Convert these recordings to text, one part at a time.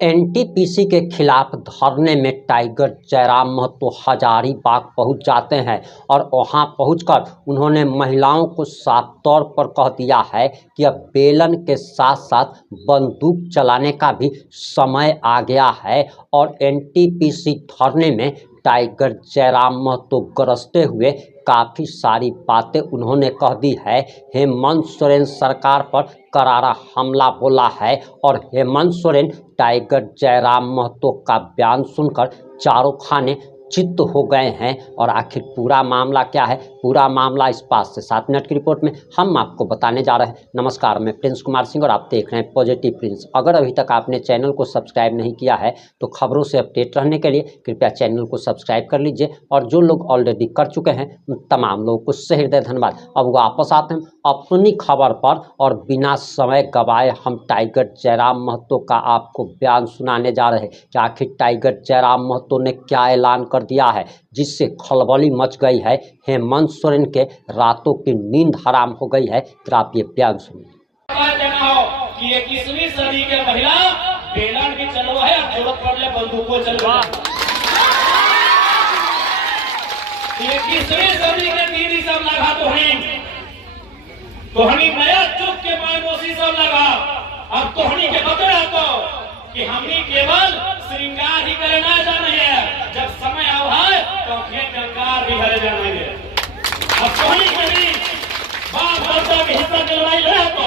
NTPC के खिलाफ धरने में टाइगर जयराम महतो हजारीबाग पहुंच जाते हैं और वहां पहुंचकर उन्होंने महिलाओं को साफ तौर पर कह दिया है कि अब बेलन के साथ साथ बंदूक चलाने का भी समय आ गया है। और एनटीपीसी धरने में टाइगर जयराम महतो गरजते हुए काफ़ी सारी बातें उन्होंने कह दी है। हेमंत सोरेन सरकार पर करारा हमला बोला है और हेमंत सोरेन टाइगर जयराम महतो का बयान सुनकर चारों खाने चित्त हो गए हैं। और आखिर पूरा मामला क्या है, पूरा मामला इस 5 से 7 मिनट की रिपोर्ट में हम आपको बताने जा रहे हैं। नमस्कार, मैं प्रिंस कुमार सिंह और आप देख रहे हैं पॉजिटिव प्रिंस। अगर अभी तक आपने चैनल को सब्सक्राइब नहीं किया है तो खबरों से अपडेट रहने के लिए कृपया चैनल को सब्सक्राइब कर लीजिए। और जो लोग ऑलरेडी कर चुके हैं उन तमाम लोगों को सहृदय धन्यवाद। अब वापस आते हैं अपनी खबर पर और बिना समय गवाए हम टाइगर जयराम महतो का आपको बयान सुनाने जा रहे हैं कि आखिर टाइगर जयराम महतो ने क्या ऐलान कर दिया है जिससे खलबली मच गई है। हेमंत सोरेन के रातों की नींद हराम हो गई है। तो आप ये बयान सुनिए। कि 21वीं सदी के महिला बेलन भी चलो है, अब जरूरत पड़े बंदूकों चलो। 21वीं सदी के दीदी सब लगा तोहनी नया चुप के मायमोसी सब लगा। अब तोहनी के बतरा तो कि हमनी केवल श्रृंगार ही करना जाने है, जब समय आवे तो फिर गंगार भी भरे जाने है। अब तोहनी के भी बाप दादा के हिस्सा की लड़ाई लड़े तो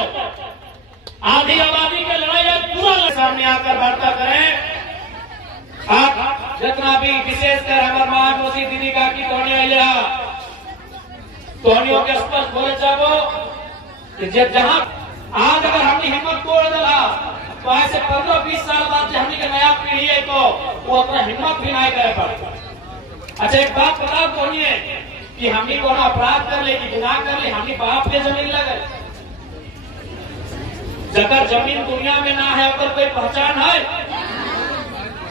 आधी आबादी की लड़ाई आज पूरा सामने आकर वार्ता करें। आप जितना भी विशेषकर हमारे मायमोसी दीदी का की तोहनी आइया तोहनियों के स्पष्ट बोले चाहो जहां आज अगर हमने हिम्मत तोड़ दिला तो ऐसे 15-20 साल बाद हमने के नया पीढ़ी है तो वो अपना हिम्मत भी नहीं करे पर। अच्छा एक बात बता बोलिए कि हमने को अपराध कर ले कि गुनाह कर ले, हमने बाप के जमीन लगे जकर जमीन दुनिया में ना है अगर कोई पहचान है,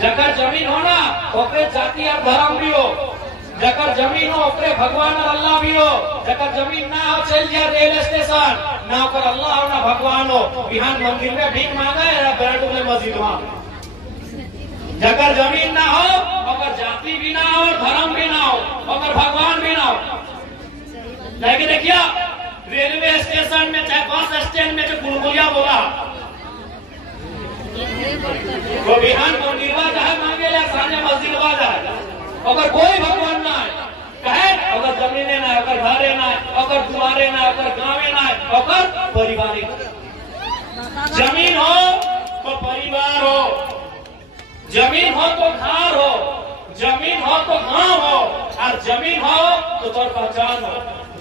जकर जमीन होना ओकरे जाति और धर्म भी हो, जकर जमीन हो ओकरे भगवान और अल्लाह भी हो, जकर जमीन ना हो चल जाए रेलवे स्टेशन ना ओकर अल्लाह हो ना भगवान हो, बिहान मंदिर में भीख मांगे या बेडरूम में मस्जिद में। जकर जमीन ना हो ओकर जाति भी ना हो, धर्म भी ना हो, ओकर भगवान भी ना हो। लेकिन देखिए रेलवे स्टेशन में चाहे बस स्टैंड में जो गुलगुलिया बोला वो बिहान मंदिर जाए मांगे या सामने मस्जिद जाए, अगर कोई भगवान ना है कहे अगर जमीने ना अगर घरे ना अगर दुआरे ना अगर गाँवे ना अगर परिवार। जमीन हो तो परिवार हो, जमीन हो तो घर हो, जमीन हो तो गांव हो, और जमीन हो तो तोर पहचान हो।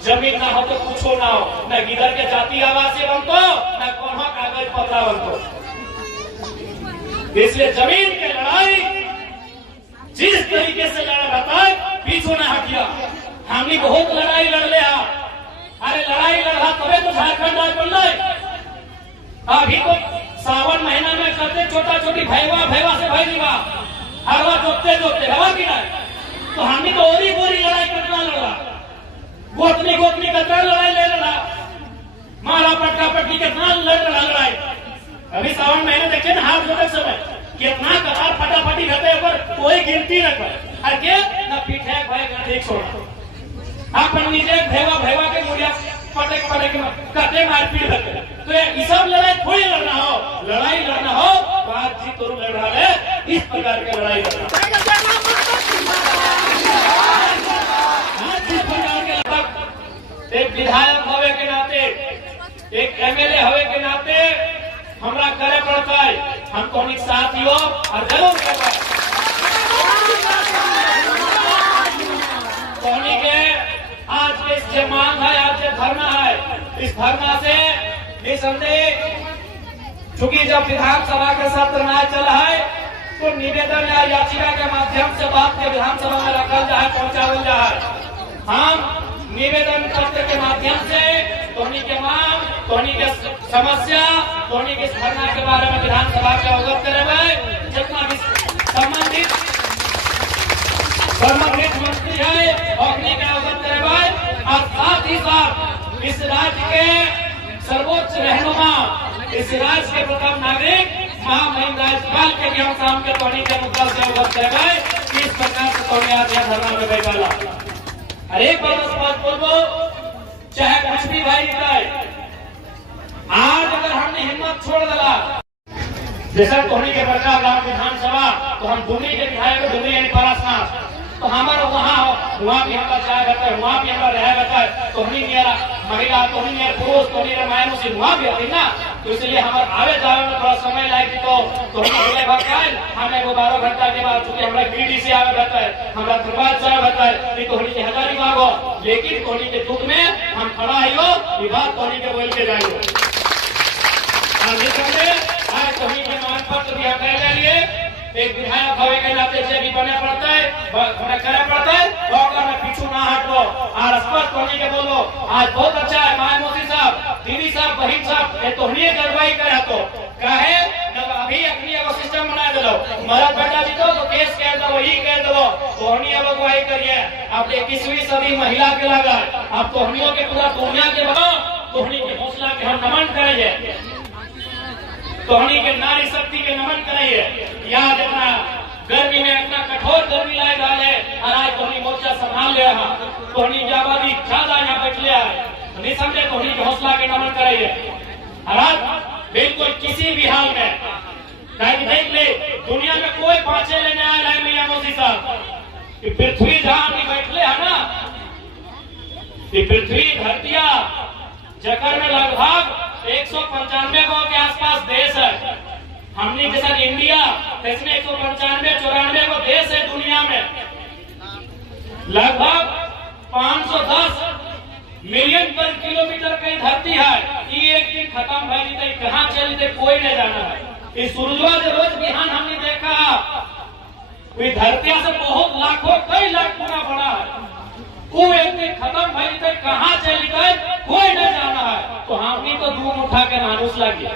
जमीन ना हो तो कुछ हो ना हो, न गिदर के जाति आवासीय बनतो न कोनो कागज पत्रा बनतो। इसलिए जमीन की लड़ाई जिस तरीके से लड़ा रहता है पीछे न हटिया। हमने बहुत लड़ाई लड़ लिया, अरे लड़ाई लड़ा तबे तो झारखंड आज बन रहा। अभी तो सावन महीना में करते छोटा छोटी भैवा से भैया हरवा जोतते जोतते हवा की नहीं तो हमने तो ओरी बोरी लड़ाई कितना लड़ा, गोतनी कितना लड़ाई ले लड़ा, मारा पटका पटकी कितना लड़ रहा लड़ाई। अभी सावन महीने देखे ना हाथ जोड़े समय कितना कतार फटाफटी रहते पर कोई गिनती न कर के न पीठे भाई ठीक छोड़ा अपन नीचे भैवा के मुड़िया पटक कटे मारपीट रहते। तो ये सब लड़ाई थोड़ी लड़ना हो, लड़ाई लड़ना हो तो आज जी तो लड़ रहा है इस प्रकार की लड़ाई लड़ना। आज जिस प्रकार के लगभग एक विधायक होवे के नाते एक एमएलए होवे के नाते हमरा करे पड़ता है, हम तो साथियों और जरूर करते के आज के जो मांग है, आज जो धरना है, इस धरना से निसंदेह चूंकि जब विधानसभा का सत्र न चल है तो निवेदन या याचिका के माध्यम से बात के विधानसभा में रखल जाए पहुंचावल जाए। हम निवेदन पत्र के माध्यम से तोहनी के मांग तोहनी के समस्या तोहनी के धरना के बारे में विधानसभा के अवगत करेंगे। जितना भी संबंधित मंत्री है अपने के अवगत करेंगे और साथ ही साथ इस राज्य के सर्वोच्च रहनुमा, इस राज्य के प्रथम नागरिक काम नहीं रहा इस बाल के हम शाम के तोड़ी के मुद्दा से अवगत कर गए कि इस प्रकार से तोड़े आज यहाँ धरना में बैठा अरे एक बात बोलो चाहे कुछ भी भाई जाए आज अगर हमने हिम्मत छोड़ दिला जैसा धोनी के बड़का गांव विधानसभा तो हम धोनी के विधायक धोनी यानी पारासनाथ तो हमारा वहाँ भी हमारा चाय रहता है वहाँ भी हमारा रह रहता है तो नहीं मेरा महिला तो नहीं मेरा पुरुष तो नहीं मायनों से वहाँ भी होती ना तो इसलिए हमारे आवे जावे में थोड़ा समय लागे तो हमें वो 12 घंटा के बाद चूंकि हमारा गिरिडीह से आवे रहता है हमारा धनबाद से आवे रहता है नहीं तो होनी के हजारीबाग हो लेकिन धोनी के दुख में हम खड़ा आइयो ये बात धोनी के बोल के जाइयो आज धोनी के मान पत्र भी हम ले लिए एक विधायक भवे के नाते से भी बने पड़ता है बने करे पड़ता है और में पीछू ना हटो और स्पष्ट होने के बोलो आज बहुत अच्छा है माय मोदी साहब दीदी साहब बहन साहब ये तो नहीं कार्रवाई करे तो काहे जब अभी अपनी एगो सिस्टम बना दे लो मरद बेटा जी तो केस कह दो वही कह दो तो हनी अब अगुवाई करिए अब 21वीं सदी महिला के लगा अब तो हनियों के पूरा दुनिया के बताओ तो हनी के हौसला के हम नमन करेंगे तोहनी के नारी शक्ति के नमन कराइए यहाँ जितना गर्मी में इतना कठोर गर्मी लाए डाले और आज तोहनी मोर्चा संभाल ले रहा तोहनी की आबादी ज्यादा यहाँ बैठ लिया है नहीं समझे तोहनी के हौसला के नमन कराइए और आज बिल्कुल किसी भी हाल में देख ले दुनिया में कोई पांचे लेने आया है मियां मोदी साहब पृथ्वी जहाँ भी बैठ ले है ना पृथ्वी धरतिया जगह में लगभग 195 गांव के आसपास देश है हमने के साथ इंडिया इसमें 195-94 को देश है दुनिया में लगभग 510 मिलियन पर किलोमीटर की धरती है ये एक दिन खत्म भाई थे कहाँ चली थे कोई नहीं जाना है इस सूरजवा से रोज बिहान हमने देखा धरती से बहुत लाखों कई लाख गुना बड़ा है वो एक दिन खत्म भाई थे कहाँ चली गए कोई नहीं जाना है तो हमने तो धूम उठा के मानूस लगी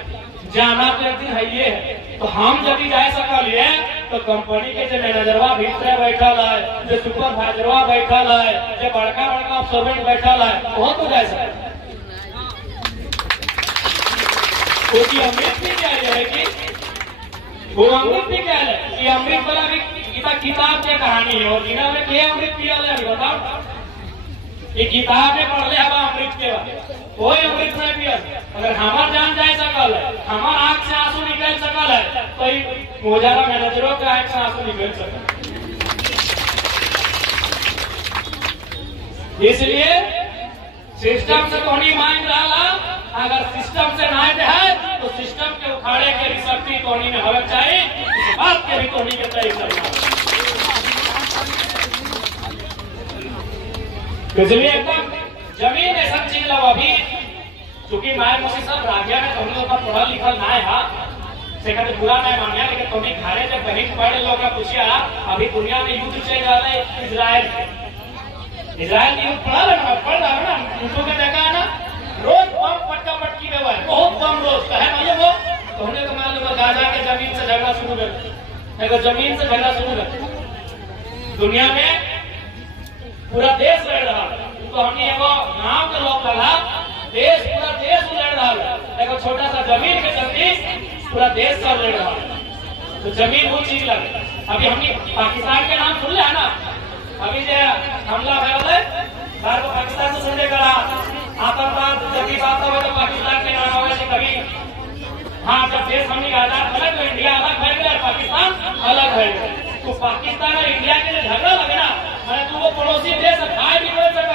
जाना तो एक दिन है ये है तो हम यदि जा सकलिए तो कंपनी के जो मैनेजरवा भीतर बैठल है जो सुपरवाइजरवा बैठल है जो बड़का बड़का सर्वेंट बैठल है वो तो जा सकते अमृत भी क्या है कि वो अमृत भी क्या है ये अमृत वाला भी किताब की कहानी है और जिन्होंने क्या अमृत पिया बताओ ये किताब में पढ़ ले हवा अमृत के बाद कोई अमृत नहीं पिया अगर हमार जान जाए सकल है हमार आंख से आंसू निकल सकल है तो मोजारा मैनेजरों के आंख से आंसू निकल सकल इसलिए सिस्टम से तो नहीं मांग रहा अगर सिस्टम से ना है तो सिस्टम के उखाड़े के भी शक्ति तोहनी में होना चाहिए इस बात के भी तोहनी के तय करना इसलिए एकदम जमीन ऐसा चीज लो अभी चूंकि माया मोसी सब राज्य में तुम लोग का पढ़ा लिखा ना है से कहते पूरा नहीं मानिया लेकिन तुम्हें घरे जब बहन पढ़े लोग का पूछिया अभी दुनिया में युद्ध चल रहा है इजराइल की युद्ध पढ़ा ना पढ़ रहा है ना युद्धों में देखा है ना रोज बम पटका पटकी में हुआ है बहुत कम रोज है मालूम वो तो हमने तो मालूम गाजा के जमीन से झगड़ा शुरू कर जमीन से झगड़ा शुरू कर दुनिया में पूरा देश लड़ रहा है तो हमने एगो गांव के लोग लड़ा देश पूरा देश लड़ रहा है एगो छोटा सा जमीन के चलते पूरा देश सब लड़ रहा है तो जमीन वो चीज लगे अभी हमने पाकिस्तान के नाम सुन लिया ना अभी जो हमला भया है पाकिस्तान से संजय करा आतंकवाद जब भी बात हो तो पाकिस्तान के नाम हो कभी हाँ जब देश हमने आजाद अलग तो इंडिया अलग भय गया पाकिस्तान अलग भय गया तो पाकिस्तान और इंडिया के लिए झगड़ा लगे ना मैंने तो वो पड़ोसी देश भाई भी बोल सकता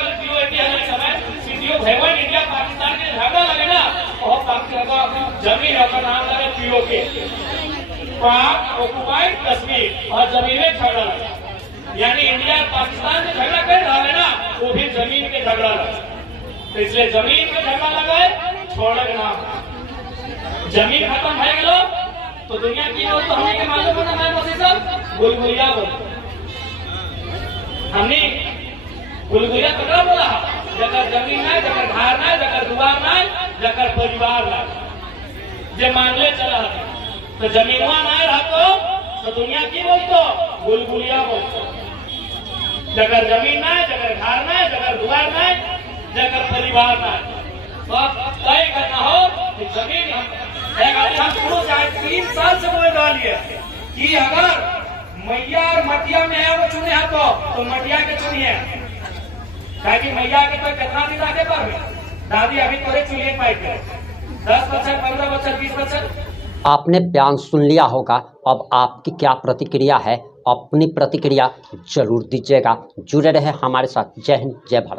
समय सीटीओ भैवन इंडिया पाकिस्तान के झगड़ा लगे ना और पाकिस्तान जमीन का नाम लगे पीओके पाक ऑक्युपाइड कश्मीर और जमीन में झगड़ा लगे यानी इंडिया पाकिस्तान से झगड़ा कर रहा है ना वो भी जमीन के झगड़ा लगे तो इसलिए जमीन के झगड़ा लगे छोड़े ना जमीन खत्म है गलो तो दुनिया की हो तो हमें मालूम होना है मोदी साहब बुलबुलिया बोल हमने बुलबुलिया पकड़ा बोला जगह जमीन है जगह घर ना जगह दुआर ना जगह परिवार ना जे मांगले चला तो जमीनवा ना रहा तो दुनिया की बोल तो बुलबुलिया बोल जगह जमीन ना जगह घर ना जगह दुआर ना जगह परिवार ना तो तय करना हो कि जमीन हम शुरू से 3 साल से बोल डालिए कि अगर मैया और मटिया में है वो चुने है तो मटिया के चुनिए, ताकि मैया के तो कितना दिन आगे पर दादी अभी तोरे चुनिए पाई 10%, 15%, 20%। आपने बयान सुन लिया होगा। अब आपकी क्या प्रतिक्रिया है, अपनी प्रतिक्रिया जरूर दीजिएगा। जुड़े रहे हमारे साथ। जय हिंद, जय भारत।